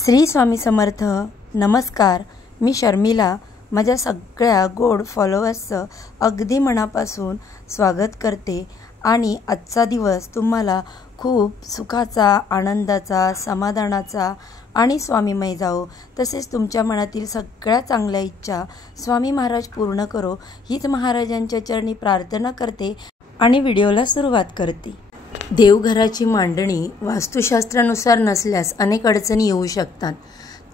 श्री स्वामी समर्थ. नमस्कार. मी शर्मिला माझ्या सगळ्या गोड फॉलोअर्सचं अगदी मनापासून स्वागत करते आणि आजचा दिवस तुम्हाला खूप सुखाचा, आनंदाचा, समाधानाचा आणि स्वामीमय जाओ. तसेच तुमच्या मनातील सगळ्या चांगल्या इच्छा स्वामी महाराज पूर्ण करो हीच महाराजांच्या चरणी प्रार्थना करते आणि व्हिडिओला सुरुवात करते. देवघराची मांडणी वास्तुशास्त्रानुसार नसल्यास अनेक अडचणी येऊ शकतात.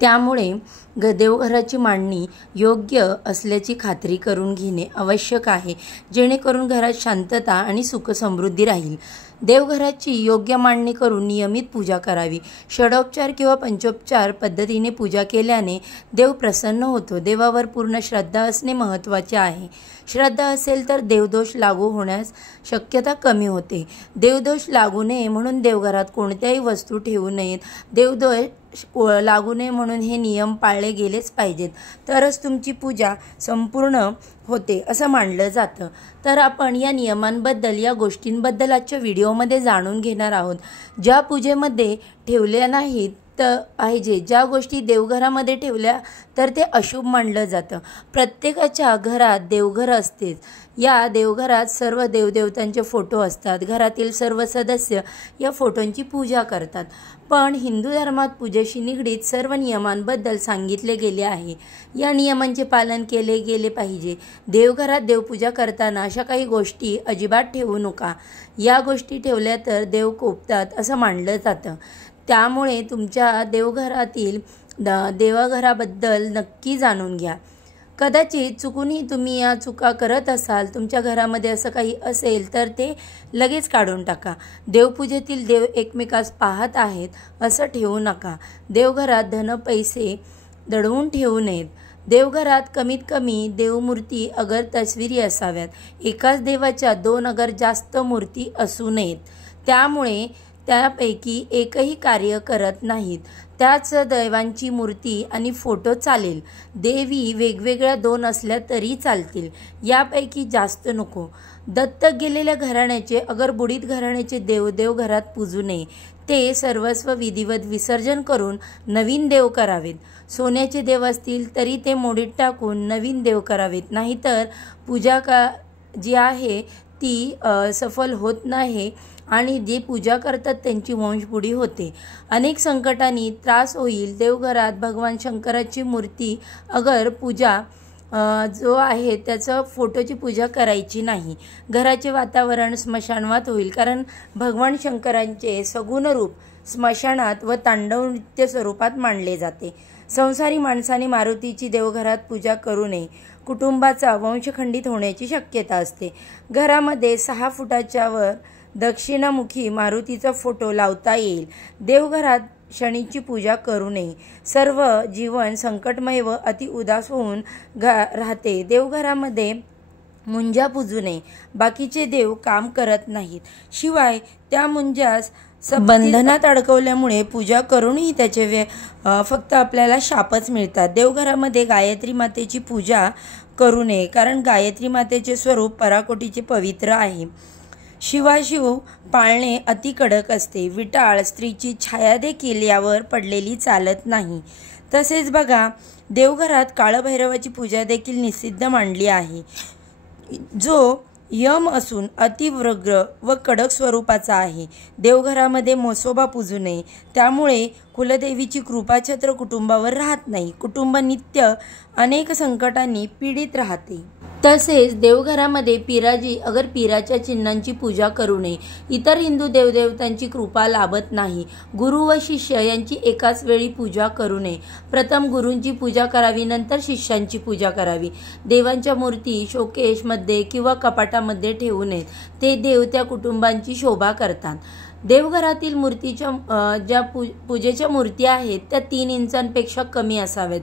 त्यामुळे देवघराची मांडणी योग्य असल्याची खात्री करून घेणे आवश्यक आहे, जेणेकरून घरात शांतता आणि सुख समृद्धी राहील. देवघराची योग्य मांडणी करून नियमित पूजा करावी. षडोपचार किंवा पंचोपचार पद्धतीने पूजा केल्याने देव प्रसन्न होतो. देवावर पूर्ण श्रद्धा असणे महत्त्वाचे आहे. श्रद्धा असेल तर देवदोष लागू होण्यास शक्यता कमी होते. देवदोष लागू नये म्हणून देवघरात कोणत्याही वस्तू ठेवू नयेत. देवदोष लागू नये म्हणून हे नियम पाळले गेलेच पाहिजेत, तरच तुमची पूजा संपूर्ण होते असं मानलं जातं. तर आपण या नियमांबद्दल, या गोष्टींबद्दल आजच्या व्हिडिओमध्ये जाणून घेणार आहोत. ज्या पूजेमध्ये ठेवल्या नाहीत पाहिजे, ज्या गोष्टी देवघरामध्ये ठेवल्या तर ते अशुभ मानलं जातं. प्रत्येकाच्या घरात देवघर असतेच. या देवघरात सर्व देवदेवतांचे फोटो असतात. घरातील सर्व सदस्य या फोटोंची पूजा करतात. पण हिंदू धर्मात पूजेशी निगडीत सर्व नियमांबद्दल सांगितले गेले आहे. या नियमांचे पालन केले गेले पाहिजे. देवघरात देवपूजा करताना अशा काही गोष्टी अजिबात ठेवू नका. या गोष्टी ठेवल्या तर देव कोपतात असं मानलं जातं. त्यामुळे तुमच्या देवघरातील देवघराबद्दल नक्की जाणून घ्या. कदाचित चुकूनही तुम्ही या चुका करत असाल, तुमच्या घरामध्ये असं काही असेल तर ते लगेच काढून टाका. देवपूजेतील देव एकमेकास पाहत आहेत असं ठेवू नका. देवघरात धन पैसे दडवून ठेवू नयेत. देवघरात कमीत कमी देवमूर्ती अगर तस्विरी असाव्यात. एकाच देवाच्या 2 अगर जास्त मूर्ती असू नयेत. त्यामुळे त्यापैकी एकही कार्य करत नाहीत. त्याच देवांची मूर्ती आणि फोटो चालेल. देवी वेगवेगळ्या 2 असल्या तरी चालतील. यापैकी जास्त नको. दत्तक गेलेल्या घराण्याचे अगर बुडीत घराण्याचे देव घरात पूजू नये. ते सर्वस्व विधिवत विसर्जन करून नवीन देव करावेत. सोन्याचे देव असतील तरी ते मोडीत टाकून नवीन देव करावेत. नाहीतर पूजा जी आहे ती सफल होत नाही आणि जे पूजा करतात त्यांची वंशपुढी होते. अनेक संकटांनी त्रास होईल. देवघरात भगवान शंकराची मूर्ती अगर पूजा जो आहे त्याचं फोटोची पूजा करायची नाही. घराचे वातावरण स्मशानवात होईल, कारण भगवान शंकरांचे सगुण रूप स्मशानात व तांडव नृत्य स्वरूपात मांडले जाते. संसारी माणसाने मारुतीची देवघरात पूजा करू नये. कुटुंबाचा वंश खंडित होण्याची शक्यता असते. घरामध्ये 6 फुटाच्या वर दक्षिणामुखी मारुतीचा फोटो लावता येईल. देवघरात शनीची पूजा करू नये. सर्व जीवन संकटमय व अति उदास होऊन राहते. देवघरामध्ये मुंजा पूजू नये. बाकीचे देव काम करत नाहीत. शिवाय त्या मुंजास बंधनात अडकवल्यामुळे पूजा करूनही त्याचे फक्त आपल्याला शापच मिळतात. देवघरामध्ये गायत्री मातेची पूजा करू नये, कारण गायत्री मातेचे स्वरूप पराकोटीचे पवित्र आहे. शिवाशिव पाळणे अति कडक असते. विटाळ स्त्रीची छाया देखील यावर पडलेली चालत नाही. तसेच बघा, देवघरात काळभैरवाची पूजा देखील निषिद्ध मांडली आहे, जो यम असून अतिव्रग्र व कडक स्वरूपाचा आहे. देवघरामध्ये म्हसोबा पूजू नये. त्यामुळे कुलदेवीची कृपाछत्र कुटुंबावर राहत नाही. कुटुंब नित्य अनेक संकटांनी पीडित राहते. तसेच देवघरामध्ये पिराजी अगर पिराच्या चिन्हांची पूजा करू नये. इतर हिंदू देवदेवतांची कृपा लाभत नाही. गुरु व शिष्य यांची एकाच वेळी पूजा करू नये. प्रथम गुरूंची पूजा करावी, नंतर शिष्यांची पूजा करावी. देवांच्या मूर्ती शोकेशमध्ये किंवा कपाटामध्ये ठेवू नयेत. ते देव त्या कुटुंबांची शोभा करतात. देवघरातील मूर्तीच्या ज्या पूजेच्या मूर्ती आहेत त्या 3 इंचांपेक्षा कमी असाव्यात.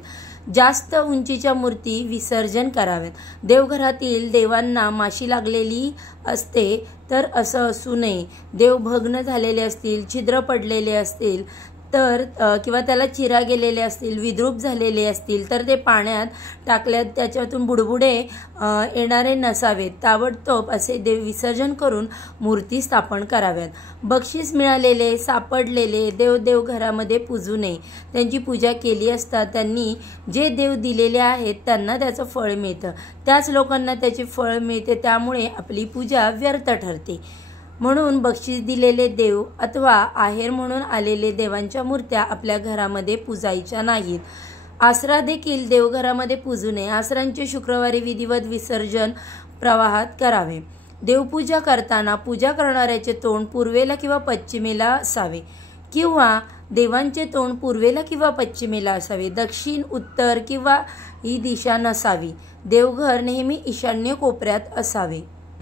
जास्त उंचीच्या मूर्ती विसर्जन कराव्यात. देवघरातील देवांना माशी लागलेली असते तर असं असू नये. देव भग्न झालेले असतील, छिद्र पडलेले असतील तर किंवा त्याला चिरा गेलेले असतील, विद्रूप झालेले असतील तर ते पाण्यात टाकल्यात त्याच्यातून बुडबुडे येणारे नसावेत. ताबडतोब असे देव विसर्जन करून मूर्ती स्थापन कराव्यात. बक्षीस मिळालेले सापडलेले देव घरामध्ये पूजू नये. त्यांची पूजा केली असता त्यांनी जे देव दिलेले आहेत त्यांना त्याचं फळ मिळतं. त्याच लोकांना त्याचे फळ मिळते, त्यामुळे आपली पूजा व्यर्थ ठरते. म्हणून बक्षीस दिलेले देव अथवा आहेर म्हणून आलेले देवांच्या मूर्त्या आपल्या घरामध्ये पूजायच्या नाहीत. आसरा देखील देवघरामध्ये पूजू नये. आसरांचे शुक्रवारी विधिवत विसर्जन प्रवाहात करावे. देवपूजा करताना पूजा करणाऱ्याचे तोंड पूर्वेला किंवा पश्चिमेला असावे किंवा देवांचे तोंड पूर्वेला किंवा पश्चिमेला असावे. दक्षिण, उत्तर किंवा ही दिशा नसावी. देवघर नेहमी ईशान्य कोपऱ्यात असावे.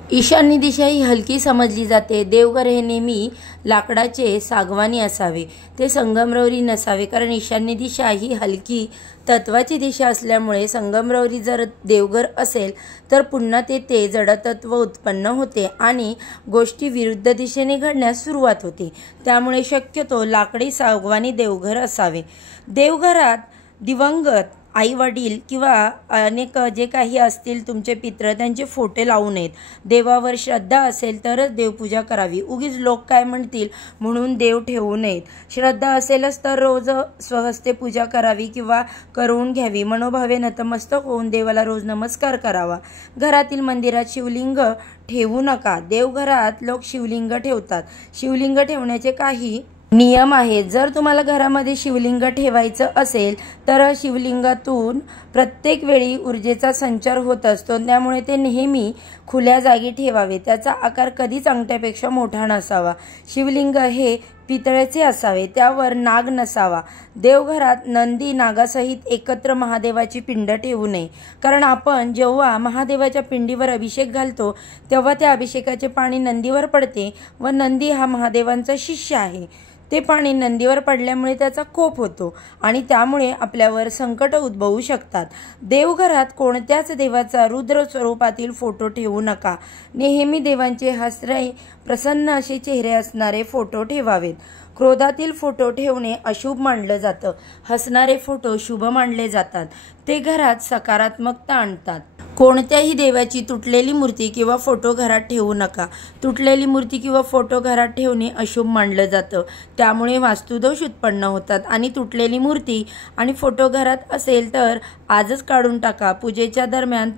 ईशान्य दिशा ही हलकी समजली जाते. देवघर हे नेहमी लाकडाचे सागवानी असावे. ते संगमरवरी नसावे, कारण ईशान्य दिशा ही हलकी तत्वाची दिशा असल्यामुळे संगमरवरी जर देवघर असेल तर पुन्हा तेथे जडतत्व उत्पन्न होते आणि गोष्टी विरुद्ध दिशेने घडण्यास सुरुवात होते. त्यामुळे शक्यतो लाकडी सागवानी देवघर असावे. देवघरात दिवंगत आई वडील किंवा अनेक जे काही असतील तुमचे पित्र त्यांचे फोटो लावू नयेत. देवावर श्रद्धा असेल तरच देवपूजा करावी. उगीच लोक काय म्हणतील म्हणून देव ठेवू नयेत. श्रद्धा असेलच तर रोज स्वहस्ते पूजा करावी किंवा करून घ्यावी. मनोभावे नतमस्तक होऊन देवाला रोज नमस्कार करावा. घरातील मंदिरात शिवलिंग ठेवू नका. देवघरात लोक शिवलिंग ठेवतात. शिवलिंग ठेवण्याचे काही नियम आहेत. जर तुम्हाला घरामध्ये शिवलिंग ठेवायचं असेल तर शिवलिंगातून प्रत्येक वेळी ऊर्जेचा संचार होत असतो, त्यामुळे ते नेहमी खुल्या जागी ठेवावे. त्याचा आकार कधीच अंगठ्यापेक्षा मोठा नसावा. शिवलिंग हे पितळेचे असावे. त्यावर नाग नसावा. देवघरात नंदी नागासहित एकत्र महादेवाची पिंड ठेवू नये, कारण आपण जेव्हा महादेवाच्या पिंडीवर अभिषेक घालतो तेव्हा त्या अभिषेकाचे पाणी नंदीवर पडते व नंदी हा महादेवांचा शिष्य आहे. ते पाणी नंदीवर पडल्यामुळे त्याचा कोप होतो आणि त्यामुळे आपल्यावर संकट उद्भवू शकतात. देवघरात कोणत्याच देवाचा रुद्र स्वरूपातील फोटो ठेवू नका. नेहमी देवांचे हसरे प्रसन्न असे चेहरे असणारे फोटो ठेवावेत. क्रोधातील फोटो ठेवणे अशुभ मानलं जातं. हसणारे फोटो शुभ मानले जातात. ते घरात सकारात्मकता आणतात. कोणत्याही देवाची तुटलेली मूर्ती किंवा फोटो घरात ठेवू नका. तुटलेली मूर्ती किंवा फोटो घरात ठेवणे अशुभ मानलं जातं. त्यामुळे वास्तुदोष उत्पन्न होतात आणि तुटलेली मूर्ती आणि फोटो घरात असेल तर आजच काढून टाका. पूजेच्या दरम्यान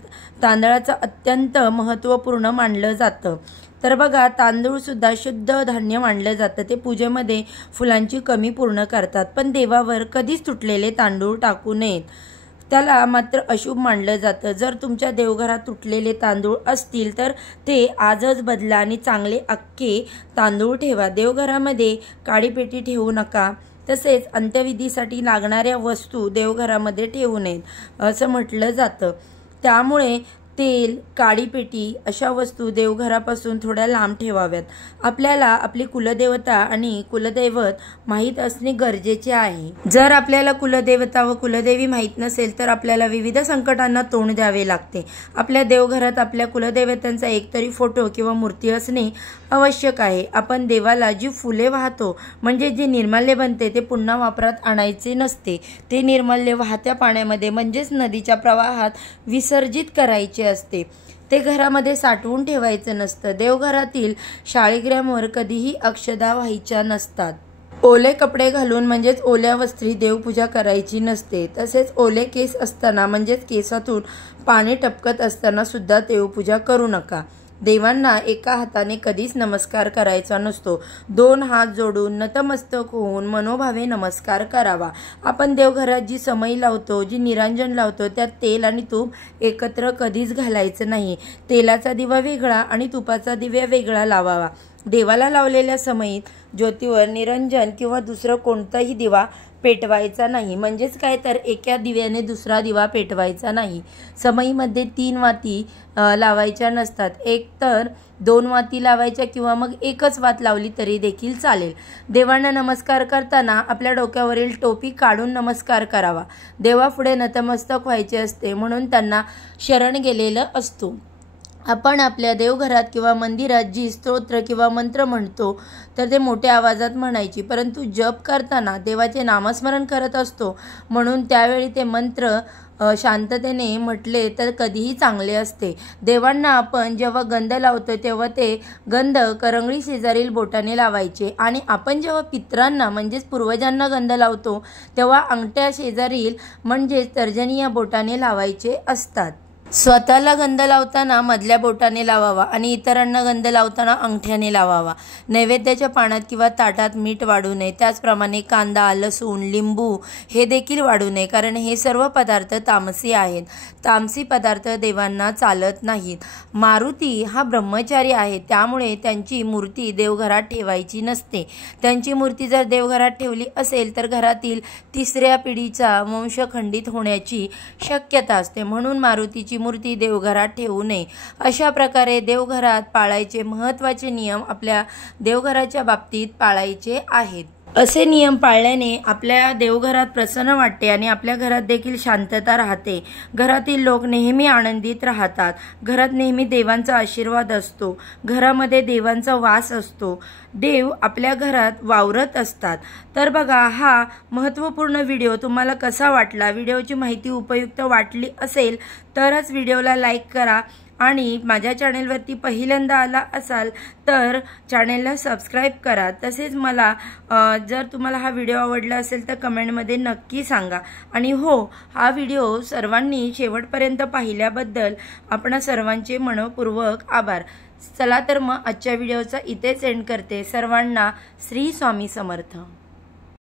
तांदळाचं अत्यंत महत्त्वपूर्ण मानलं जातं. तर बघा, तांदूळ सुद्धा शुद्ध धान्य मानलं जातं. ते पूजेमध्ये फुलांची कमी पूर्ण करतात. पण देवावर कधीच तुटलेले तांदूळ टाकू नयेत. त्याला मात्र अशुभ मानलं जातं. जर तुमच्या देवघरात तुटलेले तांदूळ असतील तर ते आजच बदला आणि चांगले अख्खे तांदूळ ठेवा. देवघरामध्ये काळी पेटी ठेवू नका. तसेच अंत्यविधीसाठी लागणाऱ्या वस्तू देवघरामध्ये ठेवू नयेत असं म्हटलं जातं. त्यामुळे तेल, काळी पेटी अशा वस्तू देवघरापासून थोड्या लांब ठेवाव्यात. आपल्याला आपली कुलदेवता आणि कुलदैवत माहीत असणे गरजेचे आहे. जर आपल्याला कुलदेवता व कुलदेवी माहीत नसेल तर आपल्याला विविध संकटांना तोंड द्यावे लागते. आपल्या देवघरात आपल्या कुलदेवतांचा एकतरी फोटो किंवा मूर्ती असणे आवश्यक आहे. आपण देवाला जी फुले वाहतो म्हणजे जे निर्माल्य बनते ते पुन्हा वापरात आणायचे नसते. ते निर्माल्य वाहत्या पाण्यामध्ये म्हणजेच नदीच्या प्रवाहात विसर्जित करायचे असते. ते घरामध्ये साठवून ठेवायचं नसतं. देवघरातील शाळीग्रामवर कधीही अक्षदा व्हायच्या नसतात. ओले कपडे घालून म्हणजेच ओल्या वस्त्री देवपूजा करायची नसते. तसेच ओले केस असताना म्हणजेच केसातून पाणी टपकत असताना सुद्धा देवपूजा करू नका. देवांना एका हाताने कधीच नमस्कार करायचा नसतो. 2 हात जोडून नतमस्तक होऊन मनोभावे नमस्कार करावा. आपण देवघरात जी समई लावतो, जी निरांजन लावतो त्यात तेल आणि तूप एकत्र कधीच घालायचं नाही. तेलाचा दिवा वेगळा आणि तुपाचा दिवा वेगळा लावावा. देवाला लावलेल्या समईत ज्योतीवर निरंजन किंवा दुसरं कोणताही दिवा पेटवायचा नाही. म्हणजेच काय तर एका दिव्याने दुसरा दिवा पेटवायचा नाही. समईमध्ये 3 वाती लावायच्या नसतात. एक तर 2 वाती लावायच्या किंवा मग एकच वात लावली तरी देखील चालेल. देवांना नमस्कार करताना आपल्या डोक्यावरील टोपी काढून नमस्कार करावा. देवापुढे नतमस्तक व्हायचे असते म्हणून त्यांना शरण गेलेलं असतो. आपण आपल्या देवघरात किंवा मंदिरात जी स्तोत्र किंवा मंत्र म्हणतो तर ते मोठ्या आवाजात म्हणायची, परंतु जप करताना देवाचे नामस्मरण करत असतो म्हणून त्यावेळी ते मंत्र शांततेने म्हटले तर कधीही चांगले असते. देवांना आपण जेव्हा गंध लावतो तेव्हा ते गंध करंगळी शेजारील बोटाने लावायचे आणि आपण जेव्हा पितरांना म्हणजेच पूर्वजांना गंध लावतो तेव्हा अंगठ्या शेजारील म्हणजेच तर्जनी या बोटाने लावायचे असतात. स्वतःला गंध लावताना मधल्या बोटाने लावावा आणि इतरांना गंध लावताना अंगठ्याने लावावा. नैवेद्याच्या पानात किंवा ताटात मीठ वाढू नये. त्याचप्रमाणे कांदा, लसूण, लिंबू हे देखील वाढू नये, कारण हे सर्व पदार्थ तामसी आहेत. तामसी पदार्थ देवांना चालत नाहीत. मारुती हा ब्रह्मचारी आहे, त्यामुळे त्यांची मूर्ती देवघरात ठेवायची नसते. त्यांची मूर्ती जर देवघरात ठेवली असेल तर घरातील 3ऱ्या पिढीचा वंश खंडित होण्याची शक्यता असते. म्हणून मारुतीची मूर्ती देवघरात ठेवू नये. अशा प्रकारे देवघरात पाळायचे महत्त्वाचे नियम आपल्या देवघराच्या बाबतीत पाळायचे आहेत. असे नियम पाळल्याने आपल्या देवघरात प्रसन्न वाटते आणि आपल्या घरात देखील शांतता राहते. घरातील लोक नेहमी आनंदित राहतात. घरात नेहमी देवांचा आशीर्वाद असतो. घरामध्ये देवांचा वास असतो. देव आपल्या घरात वावरत असतात. तर बघा, हा महत्त्वपूर्ण व्हिडिओ तुम्हाला कसा वाटला? व्हिडिओची माहिती उपयुक्त वाटली असेल तरच व्हिडिओला लाईक करा आणि माझ्या चॅनेलवरती पहिल्यांदा आला असाल तर चॅनेलला सबस्क्राईब करा. तसेच मला जर तुम्हाला हा व्हिडिओ आवडला असेल तर कमेंटमध्ये नक्की सांगा. आणि हो, हा व्हिडिओ सर्वांनी शेवटपर्यंत पाहिल्याबद्दल आपणा सर्वांचे मनपूर्वक आभार. चला तर मग आजच्या व्हिडिओचा इथेच एंड करते. सर्वांना श्री स्वामी समर्थ.